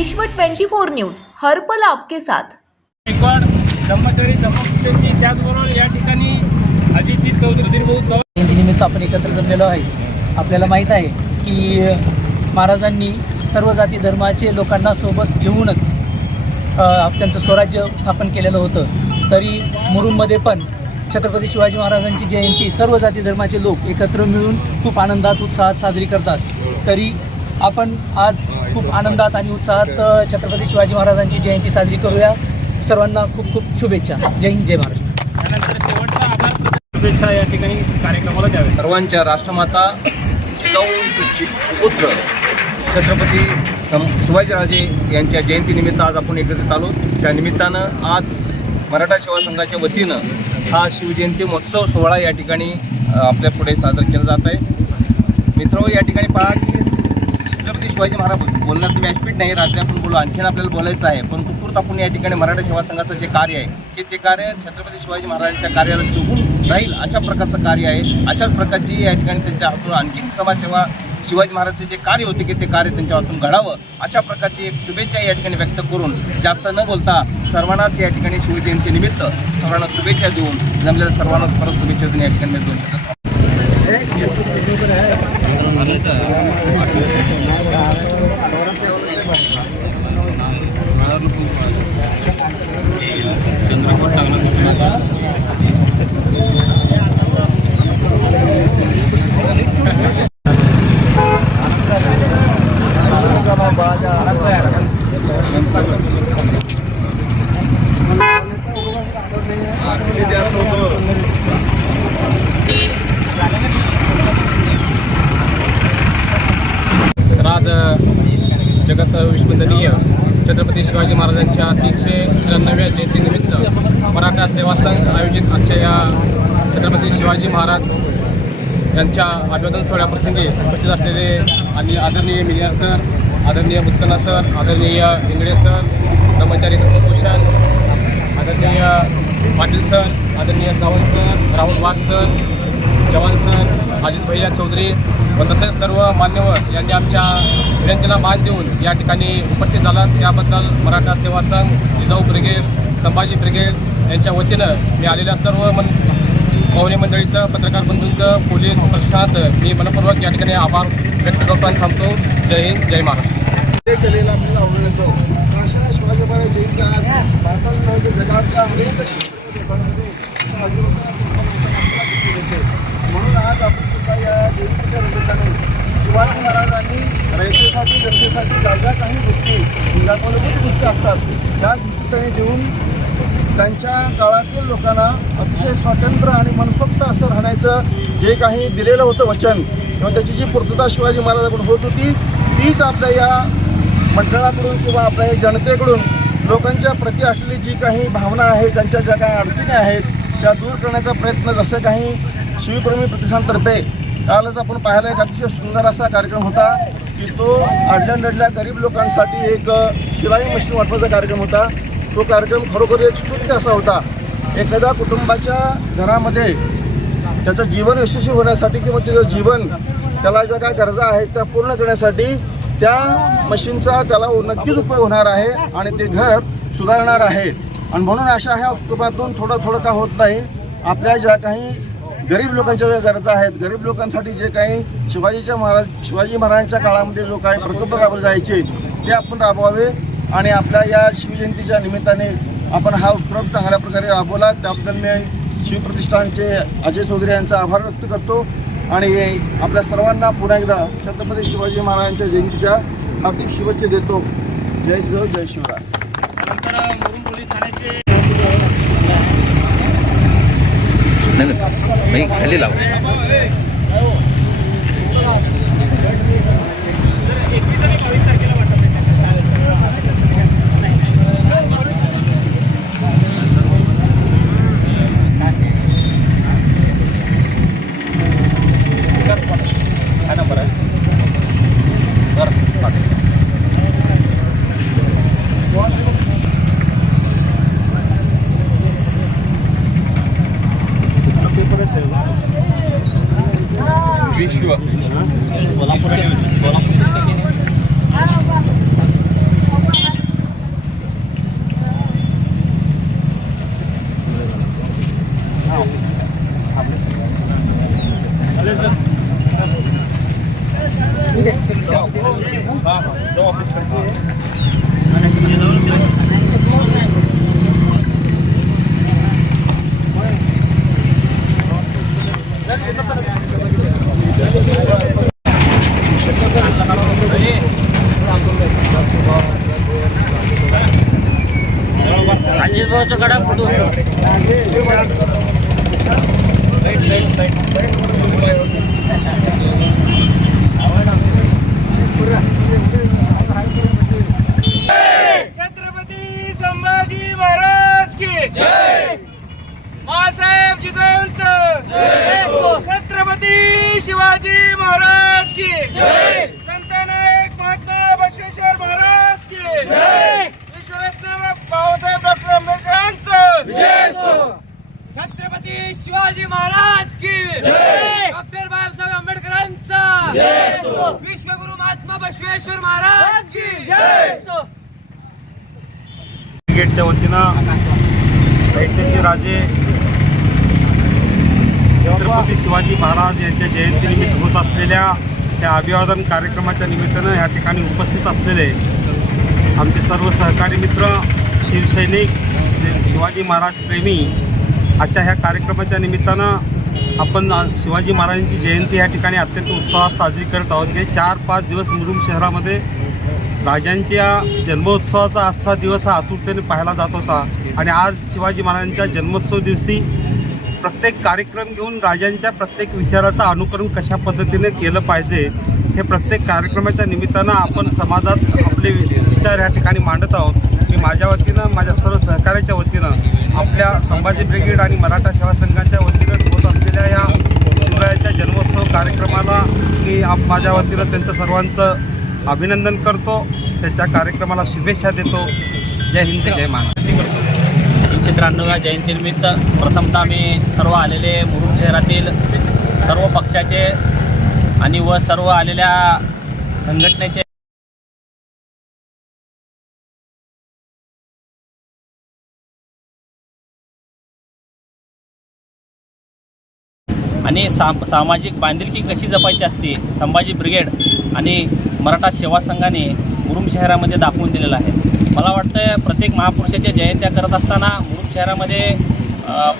विश्व 24 न्यूज हर्पल आपके साथ. गायकवाड ब्रह्मचारी त्याचबरोबर या ठिकाणी अजितजी चौधरी भाऊ चव्हाण जयंतीनिमित्त आपण एकत्र जमलेलो आहे. आपल्याला माहीत आहे की महाराजांनी सर्व जाती धर्माचे लोकांना सोबत घेऊनच त्यांचं स्वराज्य स्थापन केलेलं होतं. तरी मुरुममध्ये पण छत्रपती शिवाजी महाराजांची जयंती सर्व जाती धर्माचे लोक एकत्र मिळून खूप आनंदात उत्साहात साजरी करतात. तरी आपण आज खूप आनंदात आणि उत्साहात छत्रपती शिवाजी महाराजांची जयंती साजरी करूया. सर्वांना खूप खूप शुभेच्छा. जय हिंद जय महाराष्ट्र. त्यानंतर शेवटचा आभार प्रदर्शन शुभेच्छा या ठिकाणी कार्यक्रमाला द्यावे सर्वांच्या राष्ट्रमाता जिजाऊंचे पुत्र. छत्रपती शिवाजीराजे यांच्या जयंतीनिमित्त आज आपण एकत्रित आलो. त्या निमित्तानं आज मराठा सेवा संघाच्या वतीनं हा शिवजयंती महोत्सव सोहळा या ठिकाणी आपल्या पुढे सादर केला जात आहे. मित्र या ठिकाणी पहा की शिवाजी महाराज बोलण्याचं व्यासपीठ नाही रात्री आपण बोलू. आणखीन आपल्याला बोलायचं आहे पण तुर्त आपण या ठिकाणी मराठा सेवा संघाचं जे कार्य आहे की ते कार्य छत्रपती शिवाजी महाराजांच्या कार्याला शोभून राहील अशा प्रकारचं कार्य आहे. अशाच प्रकारची या ठिकाणी त्यांच्या हातून आणखी समाजसेवा शिवाजी महाराजचे जे कार्य होते की ते कार्य त्यांच्या हातून घडावं अशा प्रकारची एक शुभेच्छा या ठिकाणी व्यक्त करून जास्त न बोलता सर्वांनाच या ठिकाणी शिवजयंतीनिमित्त सर्वांना शुभेच्छा देऊन जमलेल्या सर्वांनाच परत शुभेच्छा देऊन या ठिकाणी मी दोन शब्द तर आज जगत विश्वंदनीय. छत्रपती शिवाजी महाराजांच्या तीनशे त्र्याण्णव्या जयंतीनिमित्त मराठा सेवा संघ आयोजित आजच्या या छत्रपती शिवाजी महाराज यांच्या अभिवादन सोहळ्याप्रसंगी उपस्थित असलेले आणि आदरणीय मिलियार सर आदरणीय मुत्कना सर आदरणीय इंगळे सर ब्रह्मचारी धर्मभूषण आदरणीय पाटील सर आदरणीय Sawant sir Rahul Wagh sir Chavan sir Ajit भैया चौधरी व तसेच सर्व मान्यवर यांनी आमच्या विनंतीला मान देऊन या ठिकाणी उपस्थित झाला त्याबद्दल मराठा सेवा संघ जिजाऊ ब्रिगेड संभाजी ब्रिगेड यांच्या वतीनं मी आलेल्या सर्व मन पाहुणे मंडळीचं पत्रकार बंधूंचं पोलीस प्रशासनाचं मी मनपूर्वक या ठिकाणी आभार व्यक्त करतो आणि थांबतो. जय हिंद जय महाराष्ट्र. केलेला आपल्याला शिवाजी महाराज जयंती आज जगातल्या अनेक क्षेत्रामध्ये होते म्हणून आज आपण सुद्धा या देवीच्या निमित्ताने शिवाजी महाराजांनी रयतेसाठी जनतेसाठी ज्या ज्या काही गोष्टी ज्या मूलभूत गोष्टी असतात त्या गोष्टी देऊन त्यांच्या काळातील लोकांना अतिशय स्वातंत्र्य आणि मनसोक्त असं राहण्याचं जे काही दिलेलं होतं वचन किंवा त्याची जी पूर्तता शिवाजी महाराजांकडून होत होती तीच आपल्या या मंडळाकडून किंवा आपल्या या जनतेकडून लोकांच्या प्रती असलेली जी काही भावना आहे त्यांच्या ज्या काही अडचणी आहेत त्या दूर करण्याचा प्रयत्न जसं काही शिवप्रेमी प्रतिष्ठानतर्फे कालच आपण पाहिला एक अतिशय सुंदर असा कार्यक्रम होता की तो अडल्या नडल्या गरीब लोकांसाठी एक शिलाई मशीन वाटवायचा कार्यक्रम होता. तो कार्यक्रम खरोखर एक स्तुत्य असा होता. एखाद्या कुटुंबाच्या घरामध्ये त्याचं जीवन यशस्वी होण्यासाठी किंवा त्याचं जीवन त्याला ज्या काय गरजा आहेत त्या पूर्ण करण्यासाठी त्या मशीनचा त्याला नक्कीच उपयोग होणार आहे आणि ते घर सुधारणार आहे. आणि म्हणून अशा ह्या उपक्रमातून थोडं थोडं का होत नाही. आपल्या ज्या काही गरीब लोकांच्या ज्या गरजा आहेत गरीब लोकांसाठी जे काही शिवाजीच्या महाराज शिवाजी महाराजांच्या काळामध्ये जो काही प्रकल्प राबवले जायचे ते आपण राबवावे आणि आपल्या या शिवजयंतीच्या निमित्ताने आपण हा उपक्रम चांगल्या प्रकारे राबवला. त्याबद्दल मी शिवप्रतिष्ठानचे अजय चौधरी यांचा आभार व्यक्त करतो. आणि आपल्या सर्वांना पुन्हा एकदा छत्रपती शिवाजी महाराजांच्या जयंतीच्या हार्दिक शुभेच्छा देतो. जय जय जय शिवराय. નહીં ખાલી લાવો Fechou. Vou lá por aí Vou lá pro teu. Dá uma coisa pra cá. गव्हाचा काढा फोटो छत्रपती संभाजी महाराज की जय! मासाहेब जिजाऊंचं. छत्रपती शिवाजी महाराज की जय! संत नायक महात्मा बसवेश्वर महाराज की जय विश्वरत्न बाबासाहेब डॉक्टर आंबेडकरांचं छत्रपती शिवाजी महाराज की जय! डॉक्टर बाबासाहेब आंबेडकरांचा! विश्वगुरु महात्मा बसवेश्वर महाराज की जय! ब्रिगेडच्या वतीनं दैत्याचे राजे छत्रपती शिवाजी महाराज यांच्या जयंतीनिमित्त होत असलेल्या त्या अभिवादन कार्यक्रमाच्या निमित्तानं या ठिकाणी उपस्थित असलेले आमचे सर्व सहकारी मित्र शिवसैनिक शिवाजी महाराज प्रेमी आजच्या ह्या कार्यक्रमाच्या निमित्तानं आपण शिवाजी महाराजांची जयंती या ठिकाणी अत्यंत उत्साहात साजरी करत आहोत. गेले चार पाच दिवस मुरुम शहरामध्ये राजांच्या जन्मोत्सवाचा आजचा दिवस हा आतुरतेने पाहायला जात होता. आणि आज शिवाजी महाराजांच्या जन्मोत्सव दिवशी प्रत्येक कार्यक्रम घेऊन राजांच्या प्रत्येक विचाराचं अनुकरण कशा पद्धतीने केलं पाहिजे हे प्रत्येक कार्यक्रमाच्या निमित्तानं आपण समाजात आपले विचार या ठिकाणी मांडत आहोत. मी माझ्या वतीनं माझ्या सर्व सहकार्याच्या वतीनं आपल्या संभाजी ब्रिगेड आणि मराठा सेवा संघाच्या वतीनं होत असलेल्या या शिवरायाच्या जन्मोत्सव कार्यक्रमाला मी आप माझ्या वतीनं त्यांचं सर्वांचं अभिनंदन करतो. त्याच्या कार्यक्रमाला शुभेच्छा देतो. जय हिंद जय महाराष्ट्र. तीनशे त्र्याण्णव्या जयंतीनिमित्त प्रथमतः मी सर्व आलेले मुरुड शहरातील सर्व पक्षाचे आणि व सर्व आलेल्या संघटनेचे आणि साम सामाजिक बांधिलकी कशी जपायची असते संभाजी ब्रिगेड आणि मराठा सेवा संघाने मुरुम शहरामध्ये दाखवून दिलेलं आहे. मला वाटतं प्रत्येक महापुरुषाच्या जयंत्या करत असताना मुरुम शहरामध्ये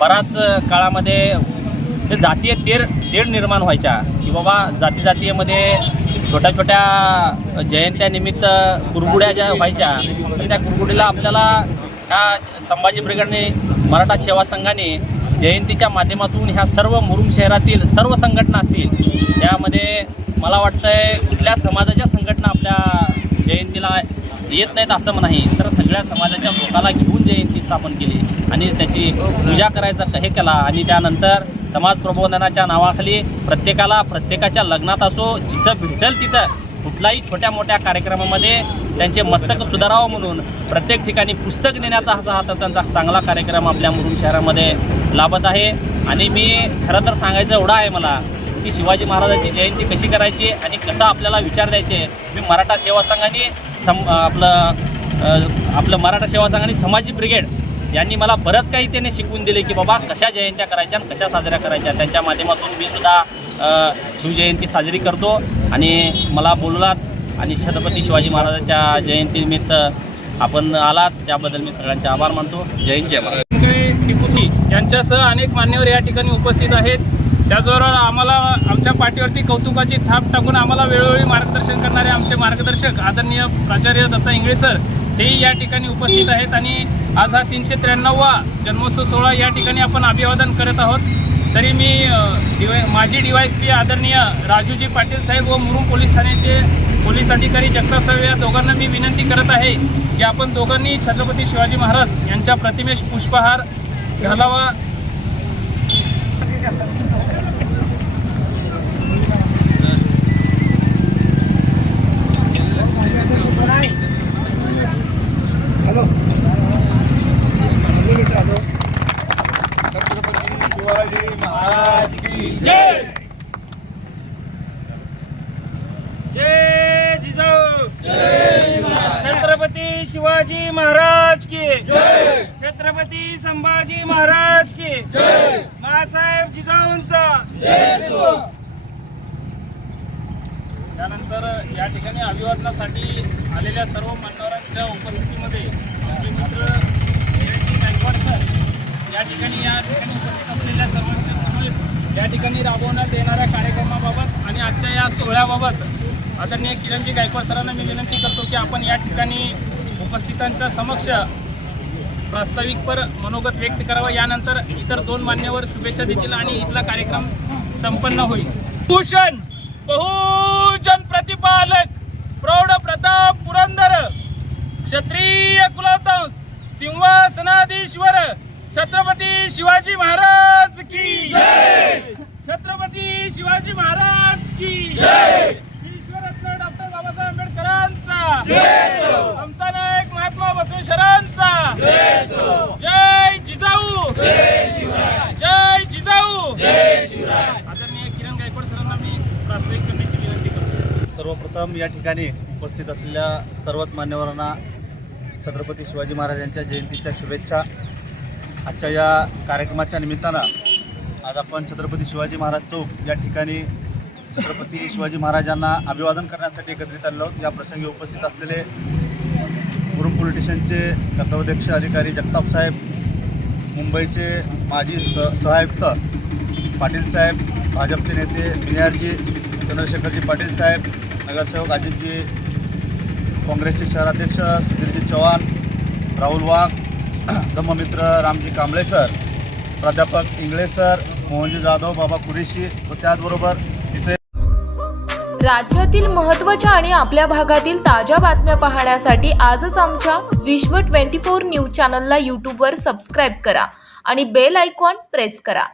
बराच काळामध्ये ते जातीय तेर तेढ निर्माण व्हायच्या की बाबा जाती जातीयमध्ये छोट्या छोट्या जयंत्यानिमित्त कुरगुड्या ज्या व्हायच्या तर त्या कुरगुडीला आपल्याला ह्या संभाजी ब्रिगेडने मराठा सेवा संघाने जयंतीच्या माध्यमातून ह्या सर्व मुरुम शहरातील सर्व संघटना असतील त्यामध्ये मला वाटतंय कुठल्या समाजाच्या संघटना आपल्या जयंतीला येत नाहीत असं नाही तर सगळ्या समाजाच्या लोकाला घेऊन जयंती स्थापन केली आणि त्याची पूजा करायचं हे केला आणि त्यानंतर समाज प्रबोधनाच्या नावाखाली प्रत्येकाला प्रत्येकाच्या लग्नात असो जिथं भेटेल तिथं कुठलाही छोट्या मोठ्या कार्यक्रमामध्ये त्यांचे मस्तक सुधारावं म्हणून प्रत्येक ठिकाणी पुस्तक देण्याचा हा हा त्यांचा चांगला कार्यक्रम आपल्या मुरुम शहरामध्ये लाभत आहे. आणि मी खरं तर सांगायचं एवढं आहे मला की शिवाजी महाराजांची जयंती कशी करायची आणि कसा आपल्याला विचार द्यायचे मी मराठा सेवा संघाने सम आपलं आपलं मराठा सेवा संघाने समाजी ब्रिगेड यांनी मला बरंच काही त्याने शिकवून दिले की बाबा कशा जयंत्या करायच्या आणि कशा साजऱ्या करायच्या. त्यांच्या माध्यमातून मी सुद्धा शिवजयंती साजरी करतो आणि मला बोललात आणि छत्रपती शिवाजी महाराजांच्या जयंतीनिमित्त आपण आलात त्याबद्दल मी सगळ्यांचे आभार मानतो. जय हिंद जय महाराज टिपूसी यांच्यासह अनेक मान्यवर या ठिकाणी उपस्थित आहेत. त्याचबरोबर आम्हाला आमच्या पाठीवरती कौतुकाची थाप टाकून आम्हाला वेळोवेळी मार्गदर्शन करणारे आमचे मार्गदर्शक आदरणीय प्राचार्य दत्ता इंगळे सर तेही या ठिकाणी उपस्थित आहेत. आणि आज हा तीनशे त्र्याण्णववा जन्मोत्सव सोहळा या ठिकाणी आपण अभिवादन करत आहोत. तरी मी डिवाय माजी डी वाय पी आदरणीय राजूजी पाटील साहेब व मुरुम पोलीस ठाण्याचे पोलीस अधिकारी जगताप साहेब या दोघांना मी विनंती करत आहे की आपण दोघांनी छत्रपती शिवाजी महाराज यांच्या प्रतिमेश पुष्पहार घालावा. शिवाजी महाराज की जय! जय जिजाऊ! छत्रपती शिवाजी महाराज की छत्रपती संभाजी महाराज की मासाहेब जिजाऊंचा! त्यानंतर या ठिकाणी अभिवादनासाठी आलेल्या सर्व मान्यवरांच्या उपस्थितीमध्ये आमचे मित्र गायकवाड सर या ठिकाणी या ठिकाणी उपस्थित असलेल्या सर्वांच्या समोर या ठिकाणी राबवण्यात येणाऱ्या कार्यक्रमाबाबत आणि आजच्या या सोहळ्याबाबत आदरणीय किरणजी गायकवाड सरांना मी विनंती करतो की आपण या ठिकाणी उपस्थितांच्या समक्ष प्रास्ताविकपर मनोगत व्यक्त करावं. यानंतर इतर दोन मान्यवर शुभेच्छा देतील आणि इथला कार्यक्रम संपन्न होईल. भूषण बहुजन प्रतिपालक प्रौढ प्रताप पुरंदर क्षत्रिय कुलवंश सिंहासनाधीश्वर छत्रपती शिवाजी महाराज की छत्रपती शिवाजी महाराज की ईश्वरत्न डॉक्टर बाबासाहेब आंबेडकरांचा समता नायक महात्मा बसवेश्वरांचा जय जिजाऊ! जय जिजाऊ! आदरणीय किरण गायकवाड सरांना मी प्रास्ताविक करण्याची विनंती करतो. सर्वप्रथम या ठिकाणी उपस्थित असलेल्या सर्वच मान्यवरांना छत्रपती शिवाजी महाराजांच्या जयंतीच्या शुभेच्छा. आजच्या या कार्यक्रमाच्या निमित्तानं आज आपण छत्रपती शिवाजी महाराज चौक या ठिकाणी छत्रपती शिवाजी महाराजांना अभिवादन करण्यासाठी एकत्रित आलेलो आहोत. या प्रसंगी उपस्थित असलेले मुरुम पोलीस स्टेशनचे अधिकारी जगताप साहेब मुंबईचे माजी स सहायुक्त पाटील साहेब भाजपचे नेते मिनियारजी चंद्रशेखरजी पाटील साहेब नगरसेवक अजितजी काँग्रेसचे शहराध्यक्ष सुधीरजी चव्हाण राहुल वाघ धम्ममित्र रामजी कांबळे सर प्राध्यापक इंगळे सर मोहनजी जाधव बाबा कुरेशी व त्याचबरोबर इथे राज्यातील महत्त्वाच्या आणि आपल्या भागातील ताज्या बातम्या पाहण्यासाठी आजच आमच्या विश्व 24 न्यूज चॅनलला यूट्यूबवर सबस्क्राईब करा आणि बेल आयकॉन प्रेस करा.